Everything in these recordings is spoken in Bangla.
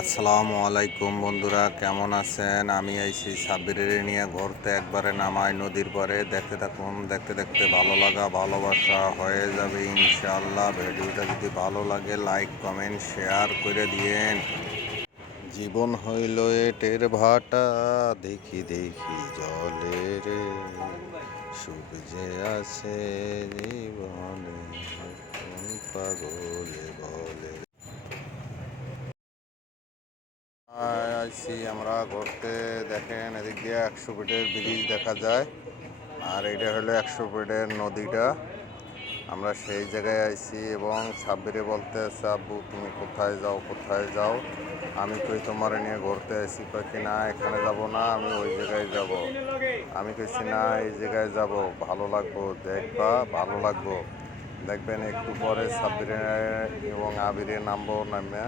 আসসালামু আলাইকুম বন্ধুরা, কেমন আছেন? আমি আইছি সাব্বিরের নিয়ে ঘুরতে, একবারে নামাই নদীর পরে দেখতে থাকুন, দেখতে দেখতে ভালো লাগা, ভালোবাসা হয়ে যাবে ইনশাআল্লাহ। ভিডিওটা যদি ভালো লাগে, লাইক, কমেন্ট, শেয়ার করে দিয়েন। জীবন হইল এটের ভাটা, দেখি দেখি জলে রে সুখ যে আছে জীবনে পাগলে বলে। আইসি আমরা ঘুরতে দেখেন এদিক দিয়ে একশো ফিটের ব্রিজ দেখা যায়, আর এটা হলো একশো ফিটের নদীটা। আমরা সেই জায়গায় আইছি এবং সাব্বিরে বলতে আছে, আব্বু, তুমি কোথায় যাও কোথায় যাও? আমি কই তোমার নিয়ে ঘুরতে আসি কই কি না, এখানে যাব না, আমি ওই জায়গায় যাব। আমি কইছি, না, এই জায়গায় যাব, ভালো লাগবো, দেখবা, ভালো লাগবো। দেখবেন একটু পরে সাব্বিরে এবং আবিরে নামবো নামে।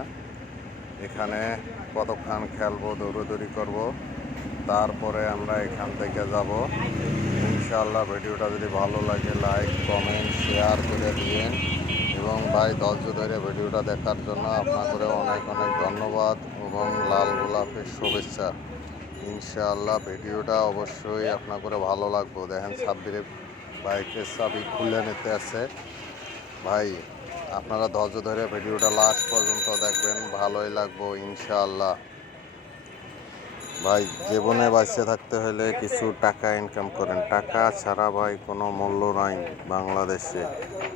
এখানে কতক্ষণ খেলব, দৌড়দৌড়ি করব, তারপরে আমরা এখান থেকে যাব। ইনশাআল্লাহ ভিডিওটা যদি ভালো লাগে লাইক কমেন্ট শেয়ার করে দিয়েন এবং ভাই, ধৈর্য ধরে ভিডিওটা দেখার জন্য আপনাকে অনেক অনেক ধন্যবাদ এবং লাল গোলাপের শুভেচ্ছা। ইনশাআল্লাহ ভিডিওটা অবশ্যই আপনাকে ভালো লাগবো। দেখেন সাব্বিরে বাইকের চাবি খুলে নিতে আছে। ভাই আপনারা ধৈর্য ধরে ভিডিওটা লাস্ট পর্যন্ত দেখবেন, ভালোই লাগবো ইনশাআল্লাহ। ভাই, জীবনে বাঁচে থাকতে হলে কিছু টাকা ইনকাম করেন। টাকা ছাড়া ভাই কোনো মূল্য নাই বাংলাদেশে।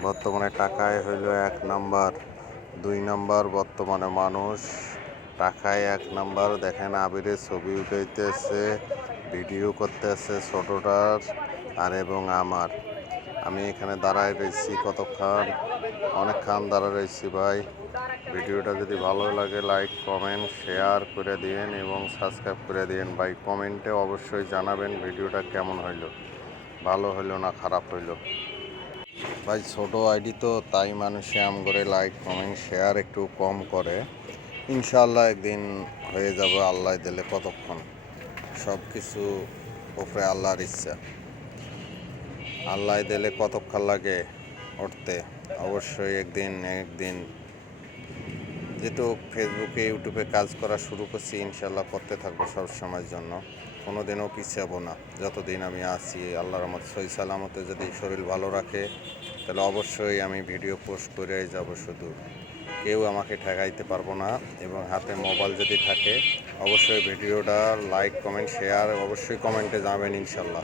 বর্তমানে টাকায় হইল এক নাম্বার, দুই নাম্বার বর্তমানে মানুষ। টাকায় এক নাম্বার। দেখেন আবিরের ছবি উঠাইতেছে, ভিডিও করতেছে ছোটোটার আর এবং আমার। আমি এখানে দাঁড়ায় রয়েছি কতক্ষণ? অনেকক্ষণ দাঁড়ায় রয়েছি ভাই। ভিডিওটা যদি ভালো লাগে লাইক কমেন্ট শেয়ার করে দিন এবং সাবস্ক্রাইব করে দিন ভাই কমেন্টে অবশ্যই জানাবেন ভিডিওটা কেমন হইল। ভালো হইল না খারাপ হইল? ভাই, ছোট আইডি তো, তাই মানুষে আম করে লাইক কমেন্ট শেয়ার একটু কম করে। ইনশাআল্লাহ একদিন হয়ে যাবে, আল্লাহ দিলে কতক্ষণ? সব কিছু ওপরে আল্লাহর ইচ্ছা। আল্লাহ দিলে কতক্ষণ লাগে উঠতে? অবশ্যই একদিন একদিন। যেহেতু ফেসবুকে ইউটিউবে কাজ করা শুরু করছি ইনশাল্লাহ করতে থাকব সব সময়ের জন্য। কোনো দিনও পিছাবো না। যতদিন আমি আছি, আল্লাহর রহমত সই সালামতে যদি শরীর ভালো রাখে, তাহলে অবশ্যই আমি ভিডিও পোস্ট করে যাব শুধু। কেউ আমাকে ঠেকাইতে পারব না এবং হাতে মোবাইল যদি থাকে, অবশ্যই ভিডিওটা লাইক, কমেন্ট, শেয়ার অবশ্যই কমেন্টে যাবেন ইনশাল্লাহ